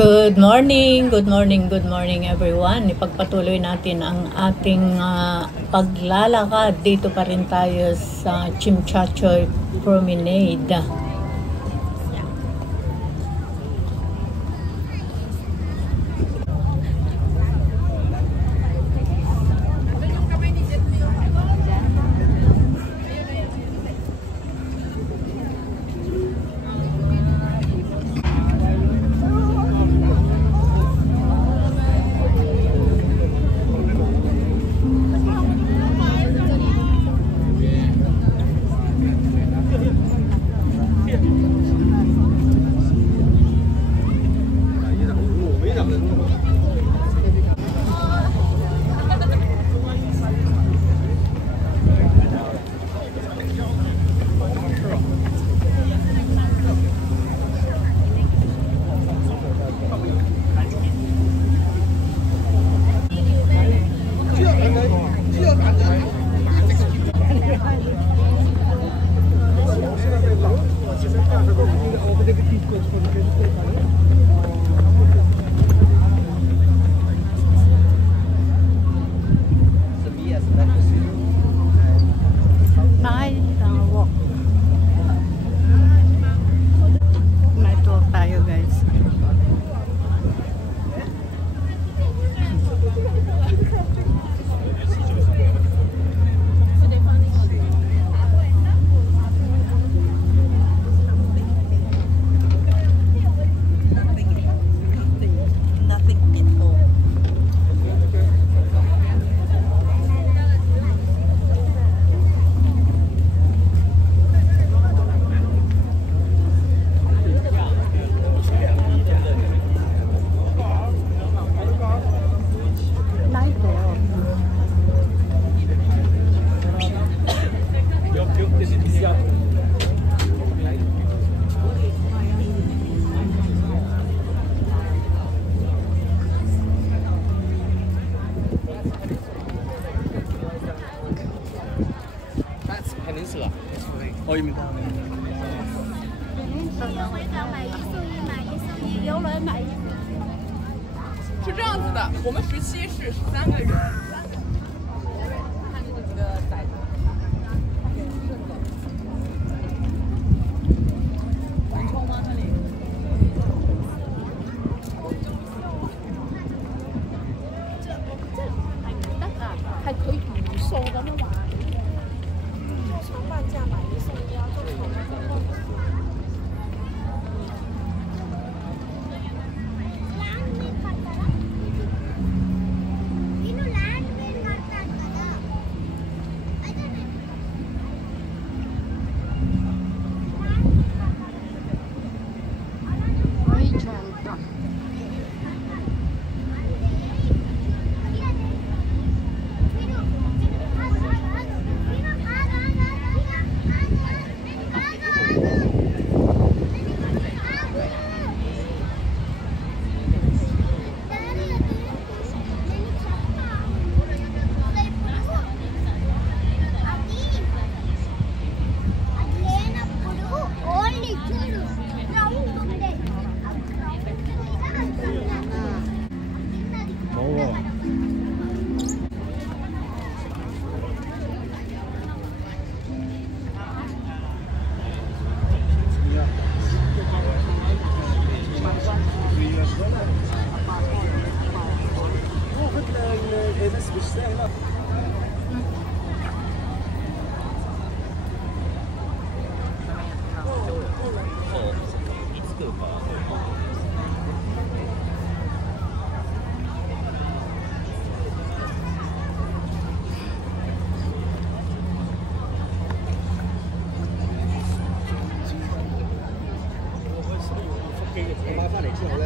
Good morning, good morning, good morning everyone. Ipagpatuloy natin ang ating paglalakad. Dito pa rin tayo sa Chimchachoy Promenade. Peninsula，可以唔得。是这样子的，我们17是13个人。看这几个崽子。能抽吗？这里？这得啊，係佢唔數咁樣玩。上半價買一送一，都炒得很好。我買翻嚟之後咧。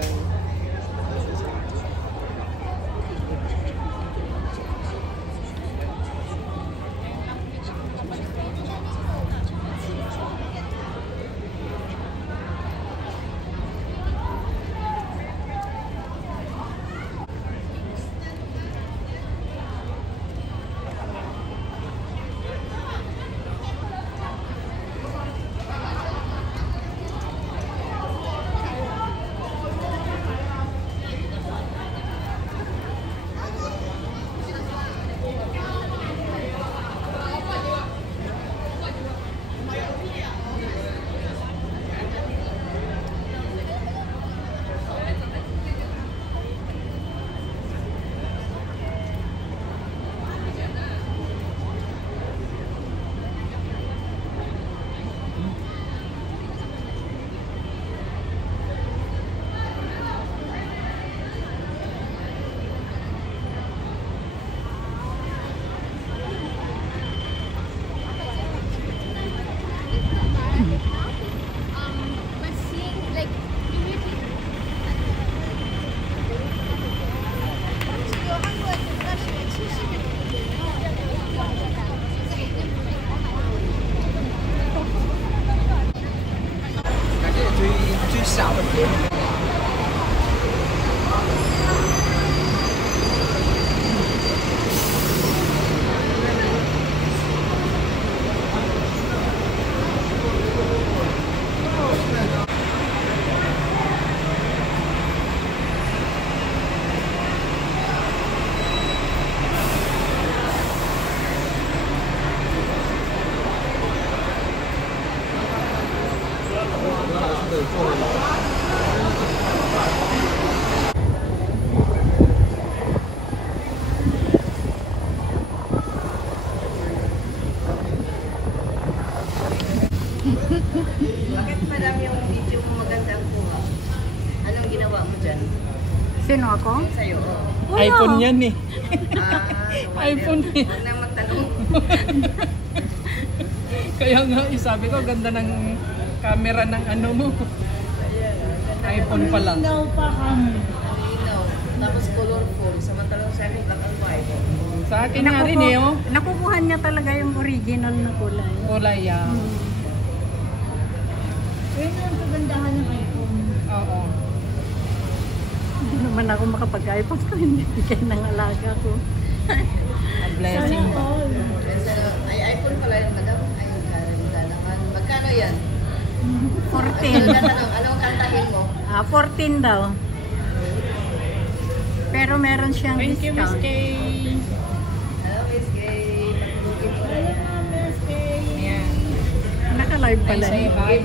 Sino ako? Sa'yo. Wala. iPhone yan eh. iPhone eh. Huwag nang magtanong. Kaya nga, sabi ko, ganda ng camera ng ano mo. iPhone pa lang. Daw pa kami. Malinaw. Tapos colorful. Samantalang sa akin, black and white. Sa akin nga rin eh, oh. Nakukuha niya talaga yung original na kulay. Kulay yan. Yun yung kagandahan ng iPhone. Oo. Hindi naman ako makapag-iPhone ko, hindi bigay ng alaga ko. A blessing ba? Ay, iPhone pala yun, madam. Ayun, naman. Magkano yan? 14. Anong kantahin mo? 14 daw. Pero meron siyang Thank you, Miss discount. Kay. Hello, Miss Kay. Pagtulogin ko na yan. Yan. Naka-live I pala. say hi.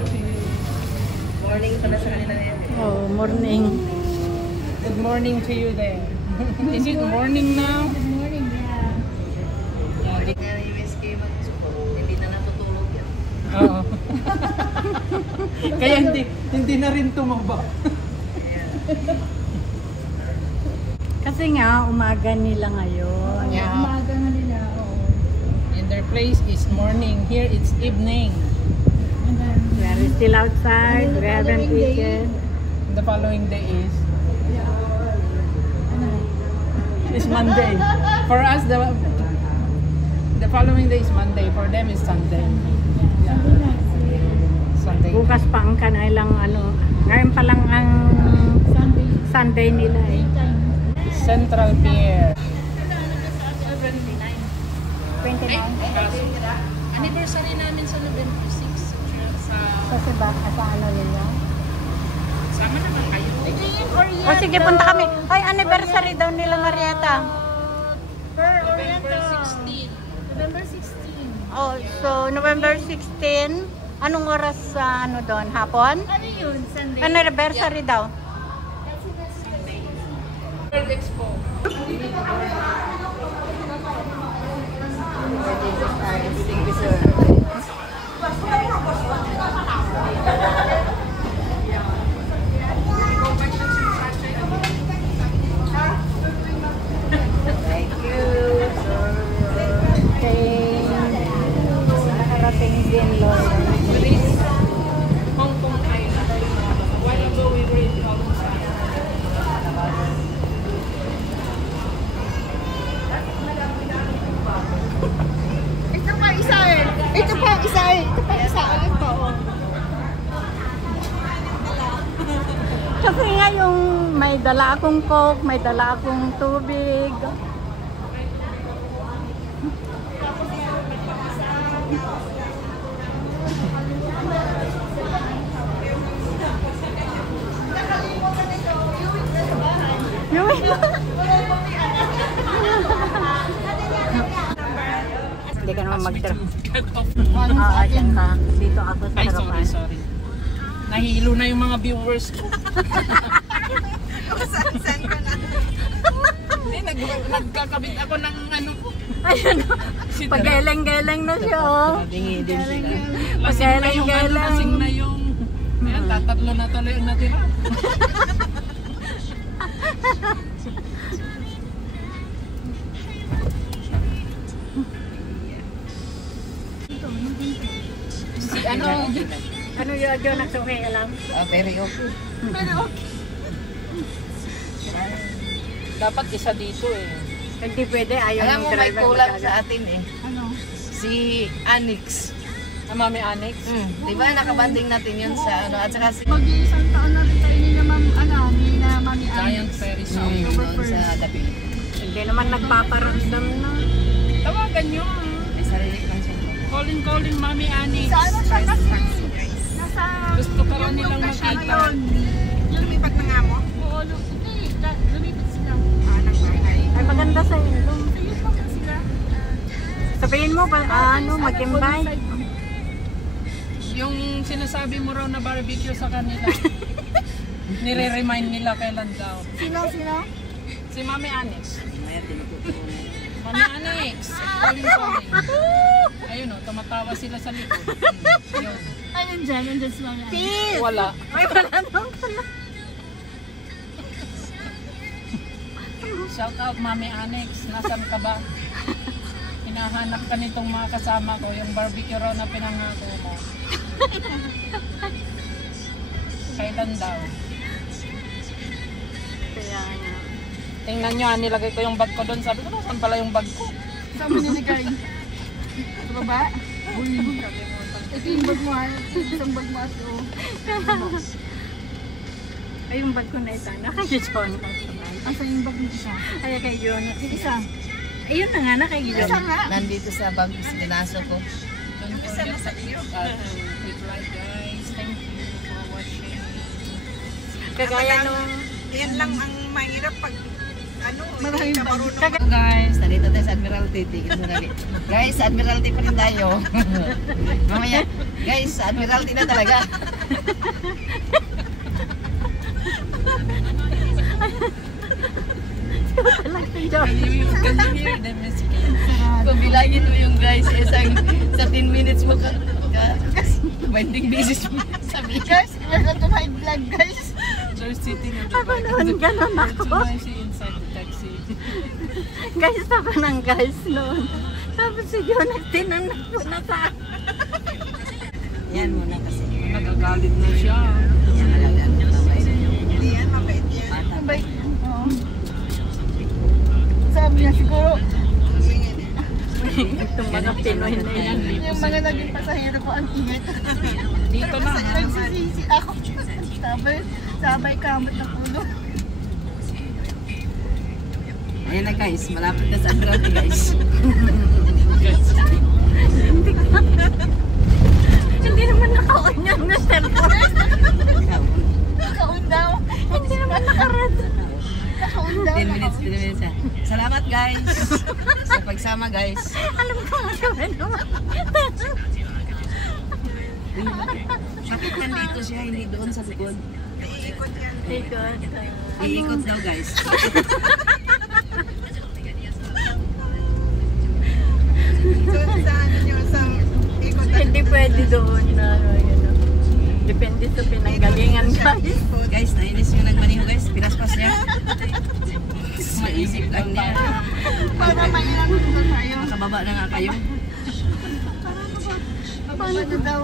Morning pala sa kanila yan. Oh, morning. Good morning to you there. Is it morning now? Good morning, yeah. Morning nga ni Miss Kay magsuko. Hindi na natutulog yan. Oo. Kaya hindi na rin tumaba. Kasi nga, umaga nila ngayon. Yeah. Umaga nga nila, oo. In their place is morning. Here it's evening. And then, We are still outside. We haven't eaten. The following day is Monday. For us, the following day is Monday. For them is Sunday. Yeah. Sunday. Bukas pa ang kanilang ano. Ngayon pa lang ang Sunday nila eh. Central Pier. 29. Anniversary namin sa November 6. Kasi ba, sa ano nila? Sama naman kayo. O sige, punta kami. Ay, anniversary daw nila Marieta. November 16. November 16. Oh, so November 16. Anong oras sa ano doon? Hapon? Ano yun? Sunday? Anniversary daw. World Expo. Thank you. Okay. Nakarating din, Lord. Hong Kong Island. A while ago we were in Hong Kong Island. Ito pa isa eh. Ito pa isa eh. Ito pa isa. Ano to? Kasi nga yung may dala akong coke, may dala akong tubig. Hindi ka naman mag-draw. Cut off. Oo, dyan ka. Dito ako sa Ay, harapan. sorry. Nahihilo na yung mga viewers ko. Saan ka na? Hindi, nagkakabit ako ng ano ko. Ayun, Si pag-geleng-geleng na siya, oh. Dingi din sila. Lasing na yung ano, Pag-geleng-geleng. lasing na yung... Ayan, tatatlo na tuloy ang natira. Si ano? Ano yun, John? Nagsukay alam? Very okay. Dapat isa dito eh. Hindi pwede, ayaw Alam ng mo, may driver. kulang magagawa. sa atin eh. Ano? Si Anix. Ang Mami Annex. Di ba nakabanding natin yun sa ano? At saka si Mag-iisang taon na rin tayo ni na Mami Giant Ferris. doon sa Dapi. Hindi naman nagpaparamdam na. Tawagan nyo. May sarili lang siya. Calling Mami Annex. Sa ano siya kasi? Nasa... Gusto ka rin nilang makita. Yung lumipat na nga mo? Oo, hindi. Lumipat sila. Ay, maganda sa inyo. Ayun lang sila. Sabihin mo, ano, mag-invite. Yung sinasabi mo raw na barbecue sa kanila. Nire-remind nila kailan daw. Sino? Si Mami Annex. Mami Annex. Calling. Ayun o, tumatawa sila sa likod. Yun. Ayun dyan si Mami. Peace! Wala. Ay, wala nang pala. Shout out Mami Annex, nasan ka ba? Hinahanap ka nitong mga kasama ko, yung barbecue raw na pinangako mo. Kailan daw? Kaya nga. Tingnan nyo, nilagay ko yung bag ko doon. Sabi ko, saan pala yung bag ko? Saan mo niligay? Sa baba? Uy. Ito yung bag mo ha. Isang bag mo ate oh. Ay, yung bag ko na isa. Kay John. Asa yung bag mo isa? Ay, kay John. Yung isa? Ayun na nga, na kay John. Isa nga. Nandito sa bag, pinaso ko. Don't forget to click like guys. Thank you for watching. Kagaya nung... Yan lang ang mahirap pag ano, Maraming hindi ka marunong. So guys, nandito tayo sa Admiralty. Tigil mo lagi. Guys, sa Admiralty pa rin tayo. Mamaya, guys, sa Admiralty na talaga. Can you hear them music? Kung bilangin mo yung guys, isang sa 10 minutes mo ka 20 beses mo sabi. Guys, we're going to high blood guys. They're sitting on the Ako noon, ganun It's ako. noisy inside the taxi. Guys, ako ng guys noon. Tapos si John, tinanong ko na sa... Yan muna kasi. Nagagalit na siya. Yan talaga. Hindi yan, mabait yan. Mabait. Oo. Sabi niya siguro, Itong mga Pinoy na yan. yung mga naging pasahero ko ang ingit. Dito na ha. Nagsisisi ako. Sabay kamot ng ulo. Ayan na guys, malapit na sa Admiralty guys. Hindi naman naka-on yan na cellphone. Nakaon daw. Hindi naman nakarad. Nakaon daw. 10 minutes, 10 minutes ha. Salamat guys. Sa pagsama guys. Alam ko nga gawin naman. Bakit nandito siya, hindi doon sa likod? Iikot yan. Ikot. Iikot daw guys. Doon sa ano nyo, sa ikot. Hindi pwede doon na ano, yun, oh. Depende sa pinanggalingan guys. Guys, nainis yung nagmaniho guys. Pinaspas niya. Maisip lang niya. Para mainan na tayo. Makababa na nga kayo. Paano na daw?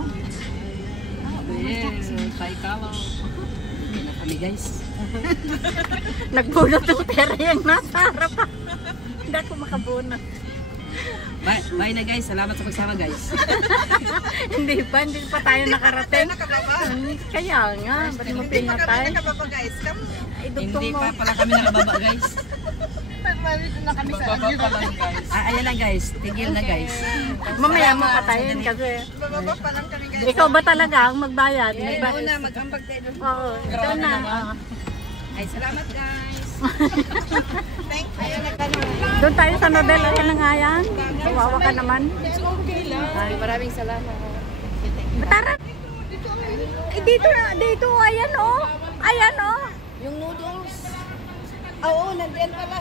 Yes, tayo kalo. Hindi na kami guys. Nagbunot ng pera yung nasa harap. Hindi ako makabunot. Bye, bye na guys. Salamat sa pagsama guys. Hindi pa tayo nakarating. Nakababa. Kaya nga, ba't mo pinatay? Nakababa guys. Idugtong Hindi mo. pa pala kami nakababa guys. Nandito na kami sa Magbaba pa ano. lang guys. Ayan na guys. Tigil na guys. Mamaya mo patayin kasi. Bababa pa lang kami guys. Ikaw ba talaga ang magbayad? Una, mag-ambag tayo doon. Oo, ito na. Ay, salamat guys. Thank you. Doon tayo sa Nodel. Ayan na nga yan. Kawawa ka naman. Maraming salamat. Tara. Eh, dito na. Dito. Ayan oh. Ayan oh. Yung noodles. Oo, nandiyan pala.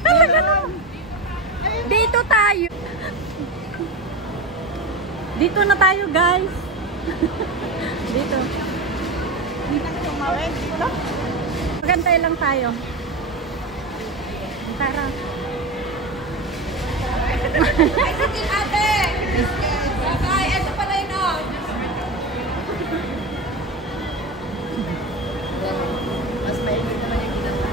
Talaga no. Dito tayo. Dito na tayo guys. Dito. Magantay lang tayo. Tara. Mas mainit naman yung ginagawa.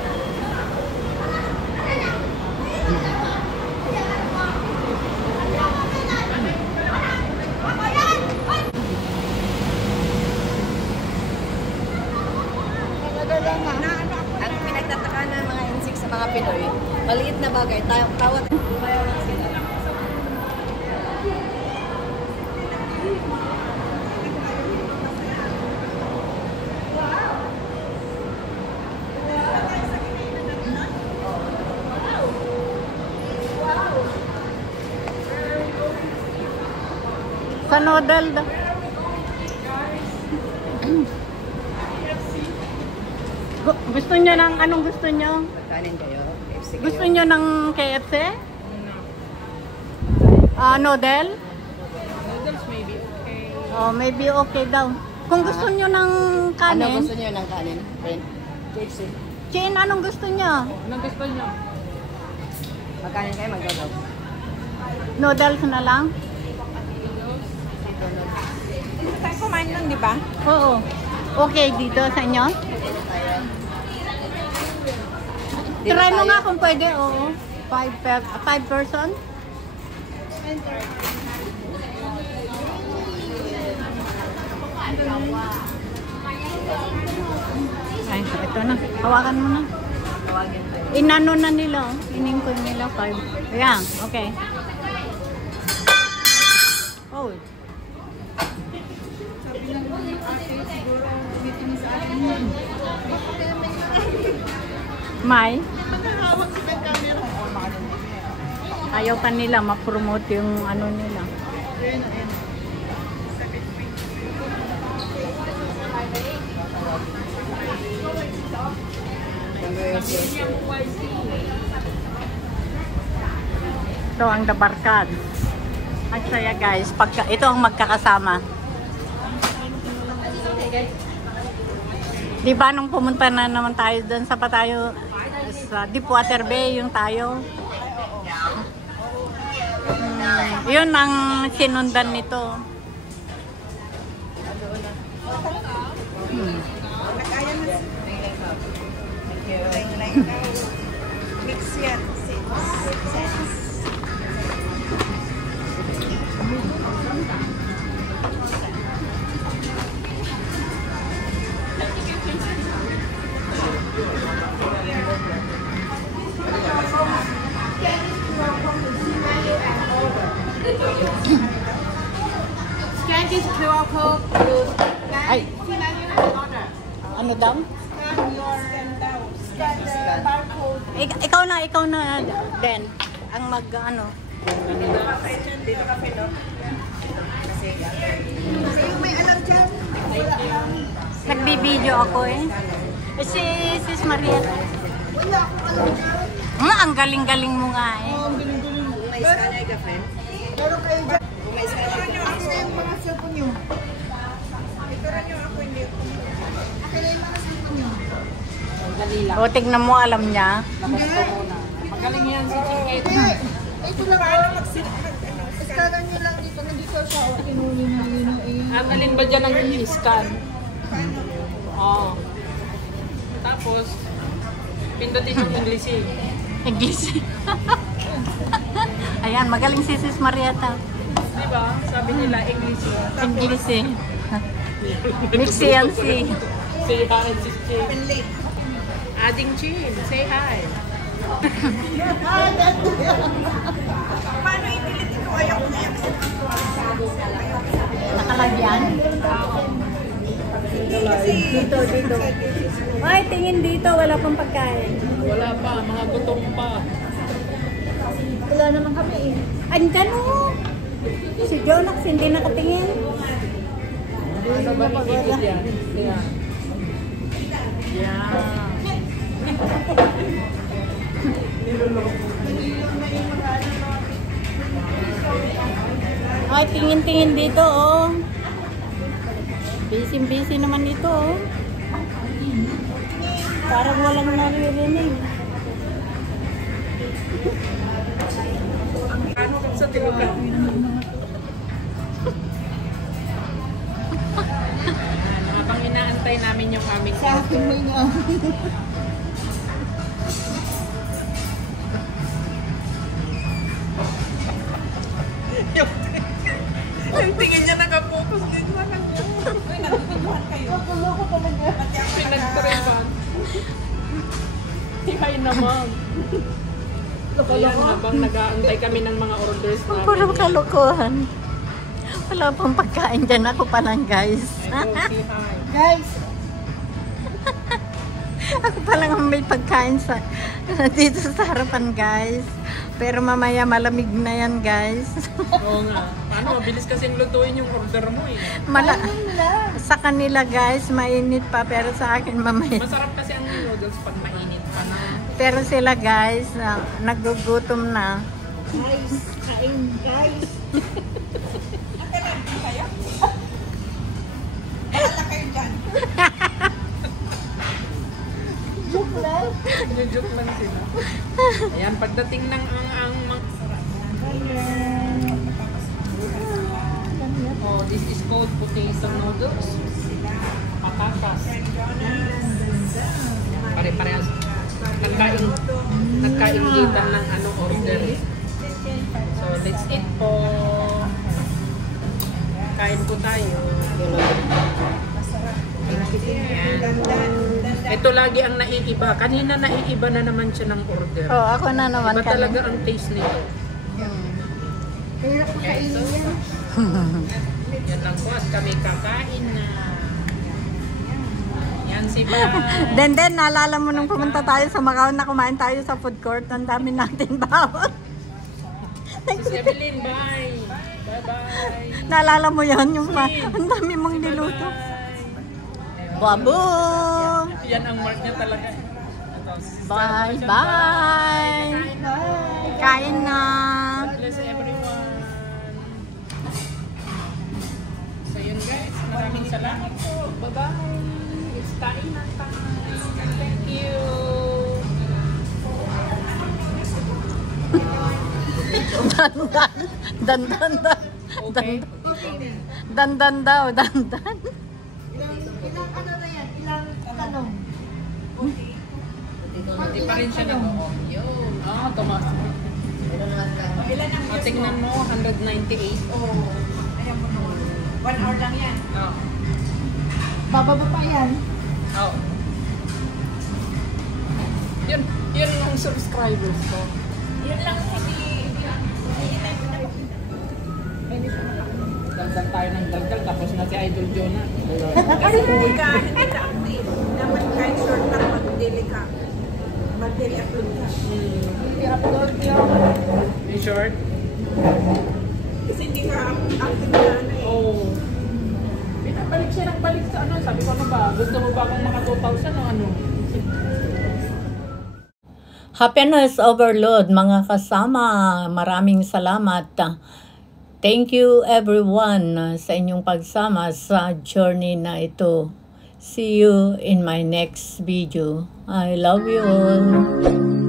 Ang pinagtataka ng mga insect sa mga Pinoy, maliit na bagay, tawat umayaw lang sila. Sa Nodel daw. Gusto nyo ng anong gusto nyo? Kanin kayo? KFC kayo? Gusto nyo ng KFC? Nodel? Noodles maybe okay. Oh, maybe okay daw. Kung gusto nyo ng Ano kanin, gusto niyo ng kanin? Friend? KFC. Chin, anong gusto niyo? Anong gusto nyo? Magkain kayo, mag-go. Noodles na lang? Hindi tayo kumain nun, di ba? Oo. Okay dito sa inyo? Try mo nga kung pwede, oo. 5 person? Ay, ito na. Hawakan mo na. Inano na nila. Iningkod nila 5. Ayan, okay. Oh. May? Ayaw pa nila ma-promote yung ano nila. Ito ang dabarkad. Ang saya guys, ito ang magkakasama. Di ba nung pumunta na naman tayo doon sa Deepwater Bay yung tayo? Yun ang sinundan nito. Mix yan. Scan this QR code. Ay, ano daw? Ikaw na Den ang ano. Nagbibideo ako eh. Sis Maria. Ang galing-galing mo nga eh. O, tignan mo, alam niya. Magaling yan si Chiquit. Ito lang paano mag-scanan nyo lang dito. Nandito siya. O, tinuli na yun. Ang alin ba dyan ang scan? Oo. Tapos, pindutin yung English eh. English. Ayan, magaling si Sis Marieta. Diba? Sabi nila English eh. English eh. Mixi yan si. Say hi, Sis Chin. Ading Chin, say hi. Paano ipilit ito? Ayaw ko na yan. Nakalagyan. Dito. Ay, tingin dito. Wala pang pagkain. Wala pa, mga gutom pa. Wala naman kami eh. Andyan o. Si Jonax hindi nakatingin. Ano ba ikikit yan? Yan. Yan. Ay, tingin-tingin dito oh. Busy naman ito oh. Parang walang naririnig. Ano sa tinukan? Habang inaantay namin yung aming Sa akin mo nga. yung tingin niya nakapokus din sa pinagtripan. Hi naman. Ayan, habang nag-aantay kami ng mga orders namin. Puro kalokohan. Wala pang pagkain dyan. Ako pa lang guys. Ay, go, say hi. Guys, Ako pa lang ang may pagkain dito sa harapan guys. Pero mamaya malamig na yan guys. Oo nga. Ano, mabilis kasing lutuin yung order mo eh. Sa kanila guys, mainit pa. Pero sa akin mamaya. Masarap kasi ang noodles pag mainit pa na. Pero sila guys, nagugutom na. guys, kain guys. Bahala kayo dyan. Joke lang. Joke lang sila. Ayan, pagdating ng ang oh, this is called potato noodles. Patatas. Pare-parehas. Nagkaingitan ng ano order. So, let's eat po. Kain po tayo. Ayan. Ito lagi ang naiiba. Kanina naiiba na naman siya ng order. Oh, ako na naman Iba talaga ang taste nito. Hirap Okay, so, yan lang po at kami kakain na. Yan si Ba. Then, naalala mo nung pumunta tayo sa Macau na kumain tayo sa food court, ang dami natin bawat. Si Evelyn, bye. Bye-bye. Naalala mo yan, yung ang dami mong niluto. Babong! Yan ang mark niya talaga. Bye! Bye! Kain na! Bless everyone. So yun guys, maraming salamat po. Bye-bye. It's kain na time. Thank you. Dandan daw. Okay. Dandan daw. Dandan. Ilang ano na yan? Ilang tanong? Hindi pa rin siya nag-on. Yun. Ah, tumas. Tingnan mo, 198. Oo. Ayan mo naman. 1 hour lang yan. Oh. Bababa pa yan. Oh. Yun yung subscribers ko. Yun lang hindi. Dagdag tayo ng dagdag, tapos na si Idol Jonah. Kasi hindi ka active. Dapat kahit short lang mag-daily ka. Mag-daily upload ka. I-upload yung short. Kasi hindi ka active na ano eh. Oh. Pinabalik siya ng balik sa ano. Sabi ko ano ba, gusto mo ba akong maka 2,000 o ano? Happiness overload, mga kasama. Maraming salamat. Thank you everyone sa inyong pagsama sa journey na ito. See you in my next video. I love you all.